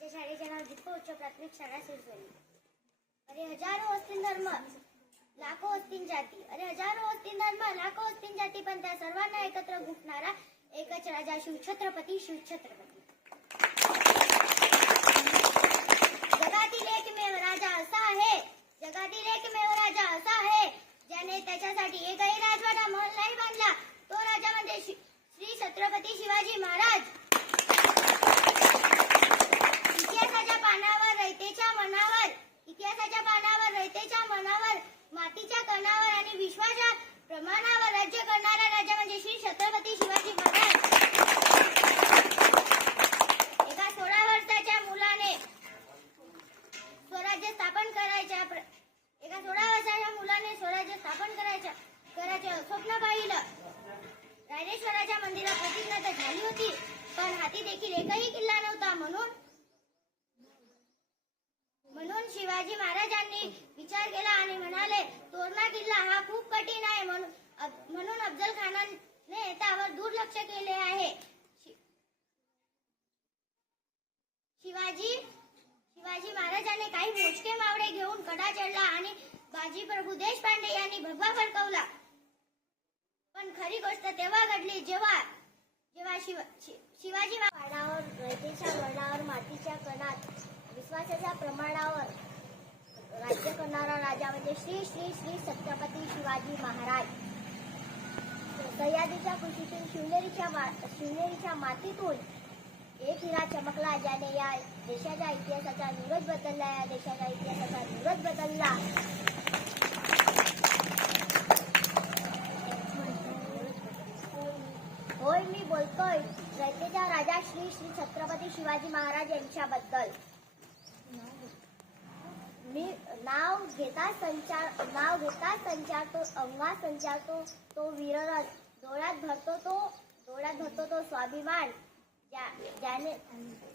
माझ्या शाळेचे नाव दीपक उच्च प्राथमिक शाळा सिरसोली. अरे हजारो असतील धर्म, लाखो असतील जाती. अरे हजारो असतील धर्म, लाखो असतील जाती, पण त्या सर्वांना एकत्र गुंफणारा एकच राजा शिवछत्रपती. शिवछत्रपती जगातील एकमेव राजा असा आहे, जगातील एकमेव राजा असा आहे ज्याने त्याच्यासाठी एकही राजवाडा महल नाही बांधला. तो राजा म्हणजे श्री छत्रपती शिवाजी महाराज. इतिहासाच्या पानावर, रयतेच्या मनावर, इतिहासाच्या पानावर, रयतेच्या मनावर, मातीच्या कणावर आणि विश्वाच्या प्रमाणावर राज्य करणारा राजा म्हणजे श्री छत्रपती शिवाजी महाराज. एका 16 वर्षाच्या मुलाने स्वराज्य स्थापन करायच्या एका 16 वर्षाच्या मुलाने स्वराज्य स्थापन करायचं स्वप्न पाहिलं. रायरेश्वराच्या मंदिरात प्रतिज्ञा तर झाली होती, पण हाती देखील एकही किल्ला नव्हता. म्हणून शिवाजी महाराजांनी विचार केला आणि म्हणाले, तोरणा किल्ला हा खूप कठीण आहे, म्हणून अफजल खानाने त्यावर दुर्लक्ष केले आहे. शिवाजी महाराजांनी काही मोजके मावळे घेऊन कडा चढला आणि बाजी प्रभू देशपांडे यांनी भगवा फडकवला. पण खरी गोष्ट तेव्हा घडली जेव्हा शिवाजी पाडावर, रयतेच्या वर्णावर, मातीच्या कणात, विश्वासाच्या प्रमाणावर राज्य करणारा राजा म्हणजे श्री श्री श्री छत्रपती शिवाजी महाराज. सह्याद्रीच्या कुशीतून शिवनेरीच्या मातीतून एक हिरा चमकला, ज्याने या देशाच्या इतिहासाचा नीरज बदलला. या देशाच्या इतिहासाचा नीरज बदलला. होय, मी बोलतोय रयतेचा राजा श्री श्री छत्रपती शिवाजी महाराज यांच्याबद्दल. मी नाव घेता संचारतो, अंगा संचारतो तो वीररथ, डोळ्यात भरतो तो स्वाभिमान, ज्याने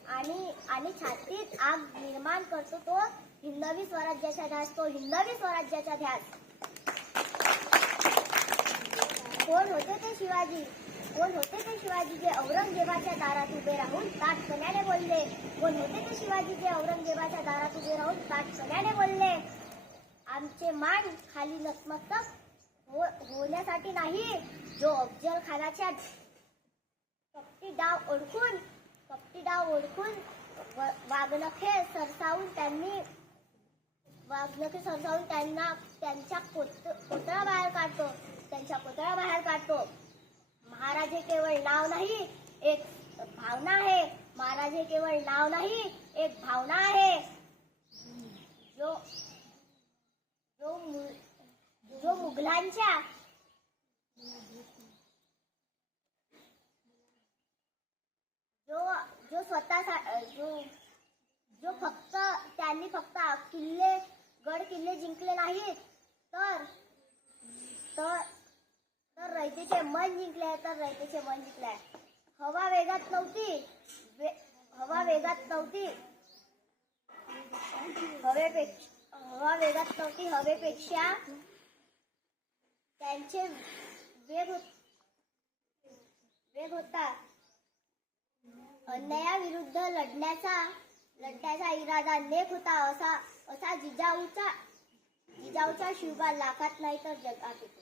आणि छातीत आग निर्माण करतो तो हिंदवी स्वराज्याचा ध्यास. तो हिंदवी स्वराज्याचा ध्यास. कोण होते ते शिवाजी? कोण होते ते शिवाजी जे औरंगजेबाच्या दारात उभे राहून ताठपणाने बोलले? कोण होते ते शिवाजी जे औरंगजेबाच्या दारात उभे राहून ताठपणाने बोलले? आमचे मान खाली नतमस्तक होण्यासाठी नाही, जो अफजल खानाच्या कपटी डाव ओळखून वाघनखे सरसावून त्यांच्या कोतळा बाहेर काढतो. महाराज हे केवळ नाव नाही, एक भावना आहे. महाराज हे केवळ नाव नाही, एक भावना आहे. जो मुघलांच्या त्यांनी फक्त गड किल्ले जिंकले नाहीत, तर रयतेचे मन जिंकले. हवा वेगात नव्हती, हवेपेक्षा त्यांचे वेग होता. अन्यायाविरुद्ध लढण्याचा इरादा नेक होता. असा जिजाऊचा शिवबा लाखात नाही तर जगात होता.